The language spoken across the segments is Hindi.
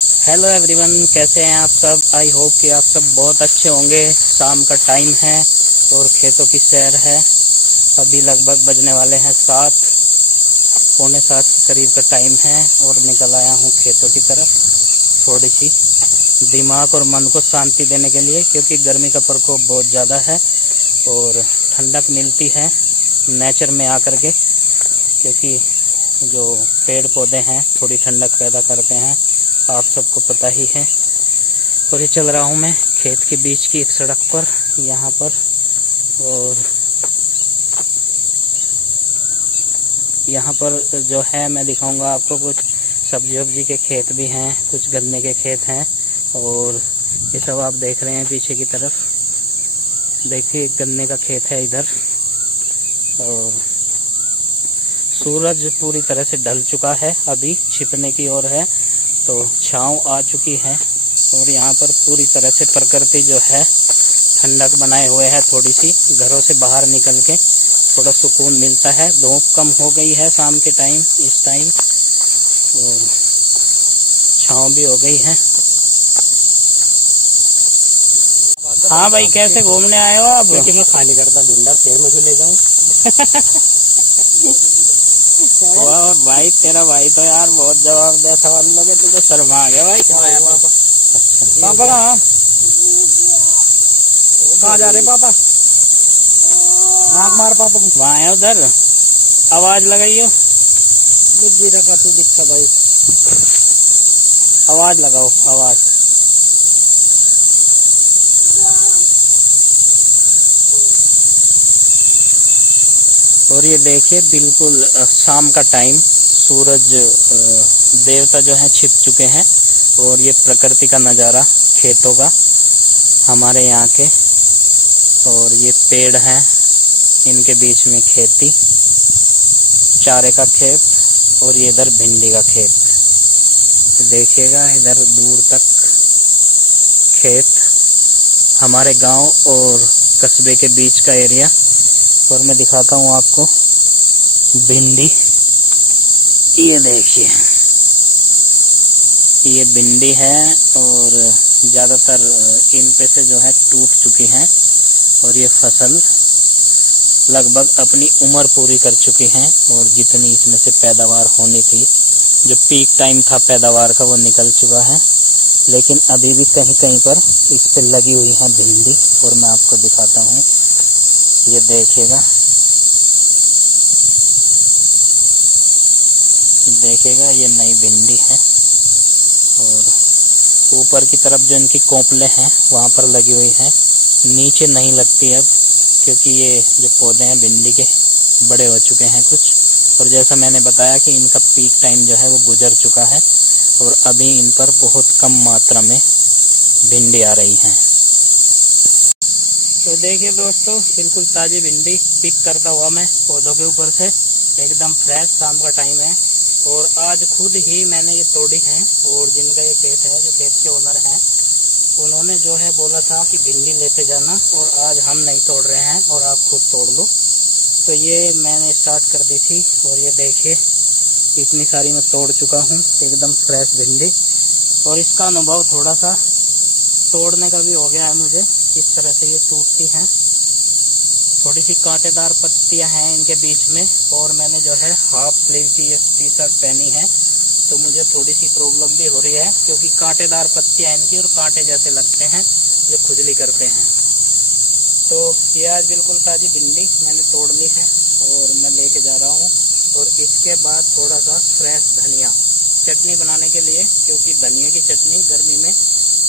हेलो एवरीवन, कैसे हैं आप सब। आई होप कि आप सब बहुत अच्छे होंगे। शाम का टाइम है और खेतों की सैर है। अभी लगभग बजने वाले हैं 7, पौने 7 के करीब का टाइम है और निकल आया हूँ खेतों की तरफ थोड़ी सी दिमाग और मन को शांति देने के लिए, क्योंकि गर्मी का प्रकोप बहुत ज़्यादा है और ठंडक मिलती है नेचर में आकर के, क्योंकि जो पेड़ पौधे हैं थोड़ी ठंडक पैदा करते हैं, आप सबको पता ही है। और ये चल रहा हूँ मैं खेत के बीच की एक सड़क पर यहाँ पर, और यहाँ पर जो है मैं दिखाऊंगा आपको। कुछ सब्जी के खेत भी हैं, कुछ गन्ने के खेत हैं और ये सब आप देख रहे हैं पीछे की तरफ। देखिए गन्ने का खेत है इधर, और सूरज पूरी तरह से ढल चुका है, अभी छिपने की ओर है तो छाँव आ चुकी है। और यहाँ पर पूरी तरह से प्रकृति जो है ठंडक बनाए हुए है। थोड़ी सी घरों से बाहर निकल के थोड़ा सुकून मिलता है। धूप कम हो गई है शाम के टाइम, इस टाइम, और छाँव भी हो गई है। हाँ भाई, कैसे घूमने आए हो आप? मैं खाली करता ढूंढा फिर मुझे ले जाऊँ। वाह भाई, तेरा भाई तो यार बहुत जवाबदेह सवाल लगे, तू तो शर्मा आ गया भाई। पापा अच्छा पापा कहाँ जा रहे पापा? आँख मार पापा को। वहाँ है उधर, आवाज लगाइयो। जीरा का तू दिखता भाई, आवाज लगाओ, आवाज। और ये देखिए बिल्कुल शाम का टाइम, सूरज देवता जो है छिप चुके हैं और ये प्रकृति का नज़ारा खेतों का हमारे यहाँ के। और ये पेड़ हैं, इनके बीच में खेती, चारे का खेत, और ये इधर भिंडी का खेत। देखिएगा इधर दूर तक खेत, हमारे गांव और कस्बे के बीच का एरिया। और मैं दिखाता हूँ आपको भिंडी। ये देखिए, ये भिंडी है और ज़्यादातर इन पे से जो है टूट चुकी हैं और ये फसल लगभग अपनी उम्र पूरी कर चुकी हैं। और जितनी इसमें से पैदावार होनी थी, जो पीक टाइम था पैदावार का, वो निकल चुका है। लेकिन अभी भी कहीं कहीं पर इस पे लगी हुई है भिंडी, और मैं आपको दिखाता हूँ। ये देखिएगा, देखिएगा ये नई भिंडी है। और ऊपर की तरफ जो इनकी कोंपले हैं वहाँ पर लगी हुई है, नीचे नहीं लगती अब, क्योंकि ये जो पौधे हैं भिंडी के बड़े हो चुके हैं कुछ। और जैसा मैंने बताया कि इनका पीक टाइम जो है वो गुजर चुका है और अभी इन पर बहुत कम मात्रा में भिंडी आ रही हैं। तो देखिए दोस्तों, बिल्कुल ताज़ी भिंडी पिक करता हुआ मैं पौधों के ऊपर से, एकदम फ्रेश। शाम का टाइम है और आज खुद ही मैंने ये तोड़ी हैं। और जिनका ये खेत है, जो खेत के ओनर हैं, उन्होंने जो है बोला था कि भिंडी लेते जाना, और आज हम नहीं तोड़ रहे हैं और आप खुद तोड़ लो। तो ये मैंने स्टार्ट कर दी थी और ये देखिए इतनी सारी मैं तोड़ चुका हूँ, एकदम फ्रेश भिंडी। और इसका अनुभव थोड़ा सा तोड़ने का भी हो गया है मुझे, किस तरह से ये टूटती हैं। थोड़ी सी कांटेदार पत्तियां हैं इनके बीच में, और मैंने जो है हाफ स्लीव की ये टी शर्ट पहनी है, तो मुझे थोड़ी सी प्रॉब्लम भी हो रही है, क्योंकि कांटेदार पत्तियां इनकी और कांटे जैसे लगते हैं जो खुजली करते हैं। तो ये आज बिल्कुल ताज़ी भिंडी मैंने तोड़ ली है और मैं लेके जा रहा हूँ। और इसके बाद थोड़ा सा फ्रेश धनिया चटनी बनाने के लिए, क्योंकि धनिया की चटनी गर्मी में,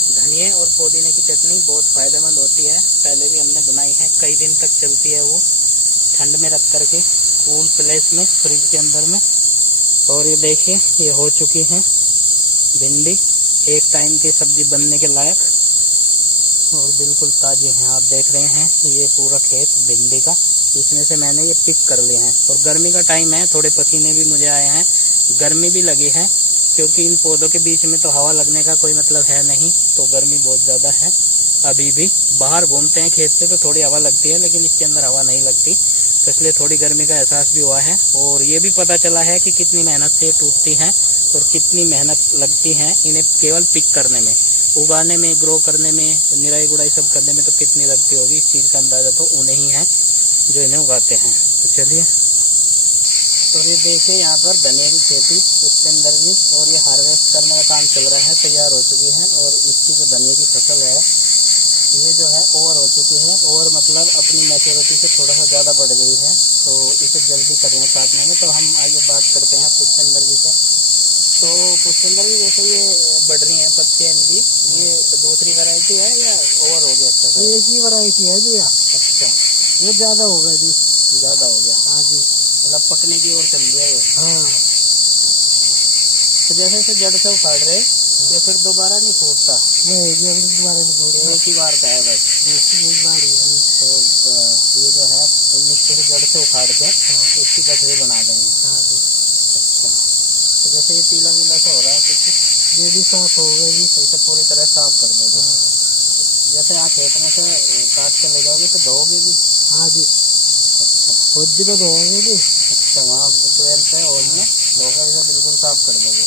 धनिया और पुदीने की चटनी बहुत फ़ायदेमंद होती है। पहले भी हमने बनाई है, कई दिन तक चलती है वो, ठंड में रख करके कूल प्लेस में, फ्रिज के अंदर में। और ये देखिए ये हो चुकी है भिंडी, एक टाइम की सब्जी बनने के लायक, और बिल्कुल ताज़ी हैं। आप देख रहे हैं ये पूरा खेत भिंडी का, इसमें से मैंने ये पिक कर लिए हैं। और गर्मी का टाइम है, थोड़े पसीने भी मुझे आए हैं, गर्मी भी लगी है, क्योंकि इन पौधों के बीच में तो हवा लगने का कोई मतलब है नहीं, तो गर्मी बहुत ज़्यादा है। अभी भी बाहर घूमते हैं खेत से तो थोड़ी हवा लगती है, लेकिन इसके अंदर हवा नहीं लगती, तो इसलिए थोड़ी गर्मी का एहसास भी हुआ है। और ये भी पता चला है कि कितनी मेहनत से टूटती हैं, और कितनी मेहनत लगती है इन्हें केवल पिक करने में, उगाने में, ग्रो करने में, निराई गुड़ाई सब करने में तो कितनी लगती होगी, इस चीज़ का अंदाज़ा तो उन्हें ही है जो इन्हें उगाते हैं। तो चलिए, और ये देखिए यहाँ पर धनिया की खेती उसके अंदर भी, और ये हार्वेस्ट करने का काम चल रहा है, तैयार हो चुकी है। और इसकी जो धनिया की फसल है ये जो है ओवर हो चुकी है, और मतलब अपनी मैच्योरिटी से थोड़ा सा ज़्यादा बढ़ गई है, तो इसे जल्दी कर रहे हैं काटने में। तो हम आइए बात करते हैं पुष्पेंद्र जी से। तो पुष्पेंद्र जी, जैसे ये बढ़ रही हैं पत्तियाँ इनकी, ये दूसरी वैरायटी है या ओवर हो गया इसका? ये एक ही वैरायटी है जी। अच्छा, ये ज्यादा हो गया जी। ज़्यादा हो गया? हाँ जी, मतलब पकने की ओर चल दिया ये। हाँ। तो जैसे इसे जड़ से उखाड़ रहे, ये फिर दोबारा नहीं फूटता? नहीं जी, अभी दोबारा नहीं फूटता, एक ही बार का है बस? एक बार ही है। तो ये जो है नीचे से जड़ से उखाड़ के इसकी गठरी बना देंगे? हाँ जी। अच्छा, तो जैसे ये पीला वीला सा हो रहा है कुछ, ये भी साफ हो गया जी। इसे पूरी तरह साफ कर दोगे? जैसे यहाँ खेत में से काट के ले जाओगे तो धोओगे भी? हाँ जी, अच्छा, खुद भी तो धोएंगे जी। अच्छा, वहाँ 12 पे और में धोकर इसे बिल्कुल साफ कर दोगे?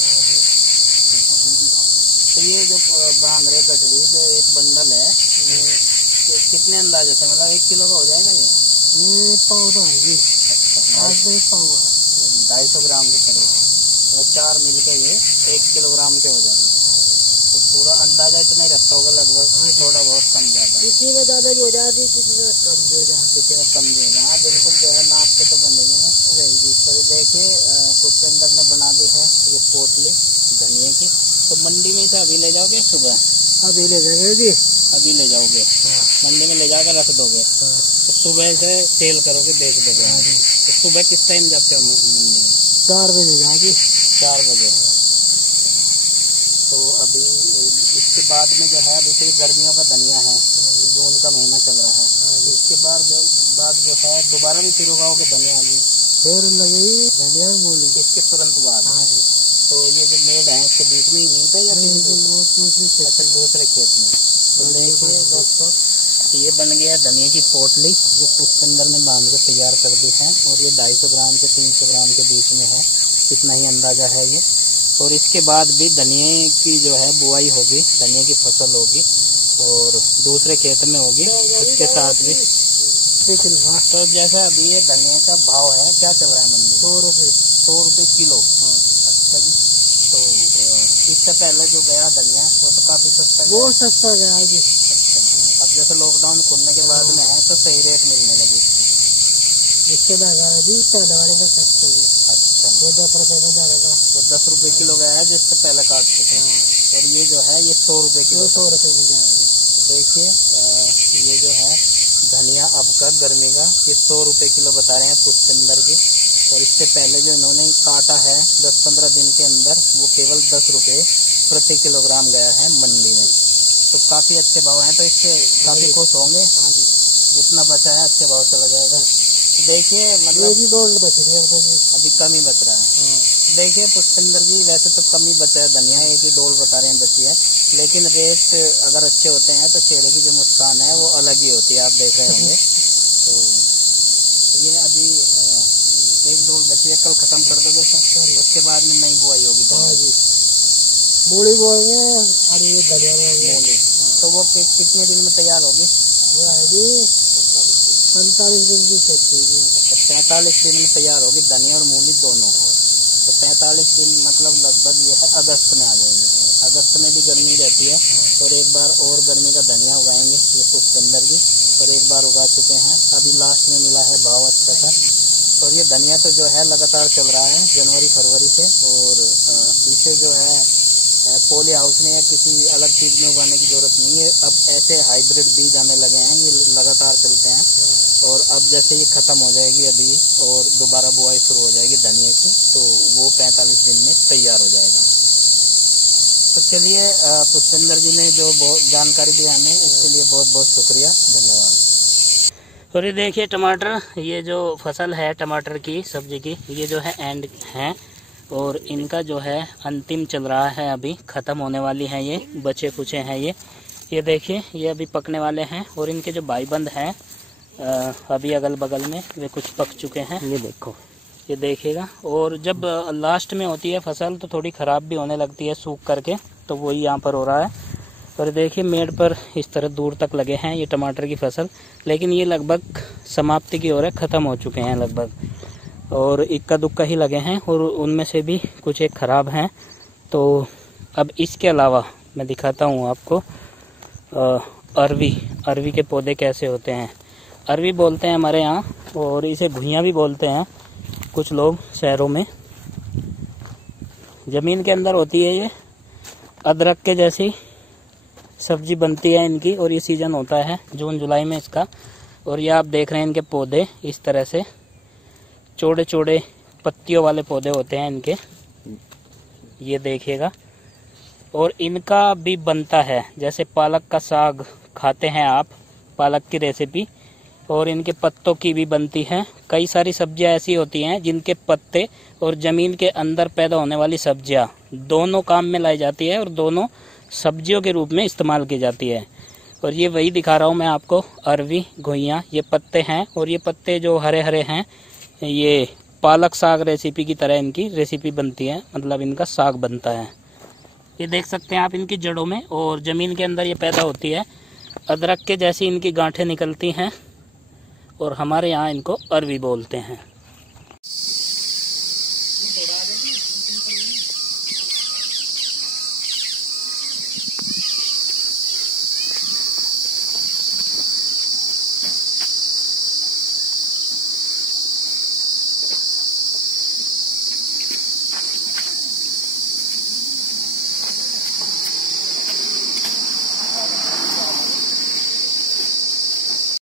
तो ये जो बांध रहे गठरी, जो एक बंडल है, ये कितने अंदाजे से, मतलब 1 किलो का हो जाएगा ये पाव तो है जी। अच्छा, आज तो 1 पाव हुआ, 250 ग्राम के करीब, 4 मिल के ये 1 किलोग्राम के हो जाएंगे। तो पूरा अंदाजा इतना ही रखता होगा लगभग, थोड़ा बहुत कम ज़्यादा? किसी में ज्यादा भी हो जाती, किसी में कम भी हो जाती। किसी में कम भी होगा? हाँ बिल्कुल, जो है नाप के तो बनेगी ना रहेगी। तो ये देखिए पुष्पेंद्र ने बना दी है ये पोटली धनिया की। तो मंडी में इसे अभी ले जाओगे सुबह? अभी ले जाएंगे जी। अभी ले जाओगे? हाँ। मंडी में ले जाकर रख दोगे? हाँ। तो सुबह से सेल करोगे, बेच दोगे? हाँ जी। तो सुबह किस टाइम जाते हो मंडी में? 4 बजे जाएगी। 4 बजे? तो अभी इसके बाद में जो है, अभी तो ये गर्मियों का धनिया है, जून का महीना चल रहा है, इसके बाद जो है दोबारा भी फिर उगाओगे धनिया? अभी फिर लगेगी धनिया मूली इसके तुरंत बाद? हाँ जी। तो ये जो मेड है उसके बीच में यहीं पे या नहीं, वो दूसरी खेत? अच्छा, दूसरे खेत में। तो देखिए दोस्तों, ये बन गया धनिया की पोटली जो पुष्पेंद्र ने बांध के तैयार कर दी है, और ये 250 ग्राम से 300 ग्राम के बीच में है, इतना ही अंदाजा है ये। और इसके बाद भी धनिया की जो है बुआई होगी, धनिया की फसल होगी, और दूसरे खेत में होगी उसके साथ भी। तो जैसा अभी ये धनिया का भाव है, क्या चल रहा है मंडी? 100 रुपये। 100 रुपये किलो? अच्छा जी। तो इससे पहले जो गया धनिया वो तो काफी सस्ता गया? वो सस्ता गया जी। अच्छा, अब जैसे लॉकडाउन खुलने के बाद में है तो सही रेट मिलने लगी इसके महंगा है जी, पहले वाले का सस्ता जी। अच्छा, वो 10 रुपये में जा रहा था। तो 10 रुपये किलो गया है जिससे पहले काटते थे, और ये जो है ये 100 रुपये किलो? 100 रुपये में जा रहा है। देखिए ये जो है धनिया अब का गर्मी का, ये 100 रुपये किलो बता रहे हैं पुष्पेंद्र की। और इससे पहले जो इन्होंने काटा है 10-15 दिन के अंदर, वो केवल 10 रुपये प्रति किलोग्राम गया है मंडी में। तो काफ़ी अच्छे भाव हैं, तो इससे काफ़ी खुश होंगे? हाँ जी, जितना बचा है अच्छे भाव चला जाएगा। तो देखिए मतलब भी 2 बच रही है अभी कम ही बच रहा है। देखिए पुष्पेंद्र जी, वैसे तो कम ही बचा है धनिया, एक ही डोल बता रहे हैं बची है, लेकिन रेट अगर अच्छे होते हैं तो चेहरे की जो मुस्कान है वो अलग ही होती है, आप देख रहे होंगे। तो ये अभी 1 डोल बची है, कल खत्म कर दोगे सर? उसके बाद में नई बुआई होगी? हाँ जी, मूली बोएंगे और ये धनिया बोएंगे। मूली तो वो कितने दिन में तैयार होगी? वो आएगी 45 दिन की खेती। 45 दिन में तैयार होगी धनिया और मूली दोनों? तो 45 दिन मतलब लगभग ये है अगस्त में आ जाएगी। अगस्त में भी गर्मी रहती है, और एक बार और गर्मी का धनिया उगाएंगे ये पुष्पेंद्र जी, और एक बार उगा चुके हैं, अभी लास्ट में मिला है भाव अच्छा सा। और ये धनिया तो जो है लगातार चल रहा है जनवरी फरवरी से, और इसे जो है पॉली हाउस में या किसी अलग चीज़ में उगाने की जरूरत नहीं है। अब ऐसे हाइब्रिड बीज आने लगे हैं, ये लगातार चलते हैं, और अब जैसे ये ख़त्म हो जाएगी अभी और दोबारा बुआई शुरू हो जाएगी धनिया की, तो वो 45 दिन में तैयार हो जाएगा। तो चलिए पुष्पेंद्र जी ने जो बहुत जानकारी दी हमें, इसके लिए बहुत बहुत शुक्रिया, धन्यवाद। और ये देखिए टमाटर, ये जो फसल है टमाटर की सब्जी की, ये जो है एंड है, और इनका जो है अंतिम चल रहा है, अभी ख़त्म होने वाली हैं, ये बचे कुचे हैं ये देखिए ये अभी पकने वाले हैं। और इनके जो भाईबंद हैं अभी अगल बगल में, वे कुछ पक चुके हैं, ये देखो ये देखिएगा। और जब लास्ट में होती है फसल तो थोड़ी ख़राब भी होने लगती है सूख करके, तो वही यहाँ पर हो रहा है। और देखिए मेड़ पर इस तरह दूर तक लगे हैं ये टमाटर की फसल, लेकिन ये लगभग समाप्ति की ओर है, ख़त्म हो चुके हैं लगभग, और इक्का दुक्का ही लगे हैं और उनमें से भी कुछ एक ख़राब हैं। तो अब इसके अलावा मैं दिखाता हूँ आपको अरवी के पौधे कैसे होते हैं। अरवी बोलते हैं हमारे यहाँ, और इसे घुइयाँ भी बोलते हैं कुछ लोग शहरों में। ज़मीन के अंदर होती है ये, अदरक के जैसी सब्जी बनती है इनकी, और ये सीज़न होता है जून जुलाई में इसका। और ये आप देख रहे हैं इनके पौधे इस तरह से चौड़े चौड़े पत्तियों वाले पौधे होते हैं इनके, ये देखिएगा। और इनका भी बनता है, जैसे पालक का साग खाते हैं आप, पालक की रेसिपी, और इनके पत्तों की भी बनती है। कई सारी सब्जियां ऐसी होती हैं जिनके पत्ते और ज़मीन के अंदर पैदा होने वाली सब्जियां दोनों काम में लाई जाती है और दोनों सब्जियों के रूप में इस्तेमाल की जाती है। और ये वही दिखा रहा हूँ मैं आपको, अरवी घुइयाँ, ये पत्ते हैं, और ये पत्ते जो हरे हरे हैं ये पालक साग रेसिपी की तरह इनकी रेसिपी बनती है, मतलब इनका साग बनता है। ये देख सकते हैं आप इनकी जड़ों में, और ज़मीन के अंदर ये पैदा होती है। अदरक के जैसी इनकी गांठें निकलती हैं, और हमारे यहाँ इनको अरवी बोलते हैं।